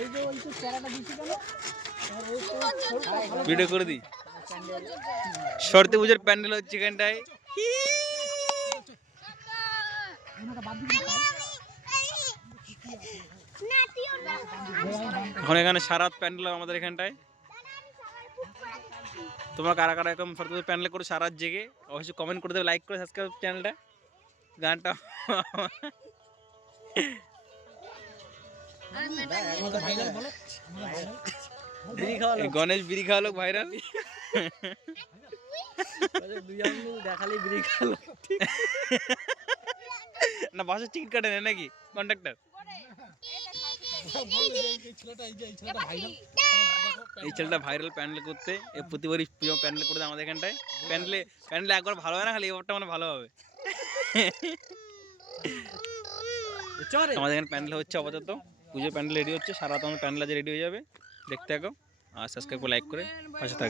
ওই যে ওই তো চারাটা কেন? ভিডিও করে দিই। প্যান্ডেল সরতে পুজোর প্যান্ডেল হচ্ছে এখানটায়। এখন এখানে সারা রাত প্যান্ডেল আমাদের এখানটায়। তোমরা কারা কারা এরকম সরতে পুজোর প্যান্ডেল করে সারা রাত জেগে অবশ্যই কমেন্ট করে দেবে লাইক করে সাবস্ক্রাইব চ্যানেলটা গানটা ভাইরাল বিড়ি খাওয়া গণেশ খাওয়ালো ভাইরাল? দেখালেই বিড়ি খাওয়ালো না বাসের টিকিট কাটে নেয় নাকি? কন্ট্রাক্টর এই ছেলেটা ভাইরাল প্যান্ডেল করতে এ প্রতিবারই প্রিয় প্যান্ডেল করে দেয় আমাদের এখানটায়। প্যান্ডেলে প্যান্ডেল একবার ভালো হয় না খালি এবারটা মানে ভালো হবে। আমাদের এখানে প্যান্ডেল হচ্ছে আপাতত। পুজো প্যান্ডেল রেডি হচ্ছে সারা রাত আমাদের প্যান্ডেল আজ রেডি হয়ে যাবে। দেখতে থাকো, আর সাবস্ক্রাইব করে লাইক করে, পাশে থাকবে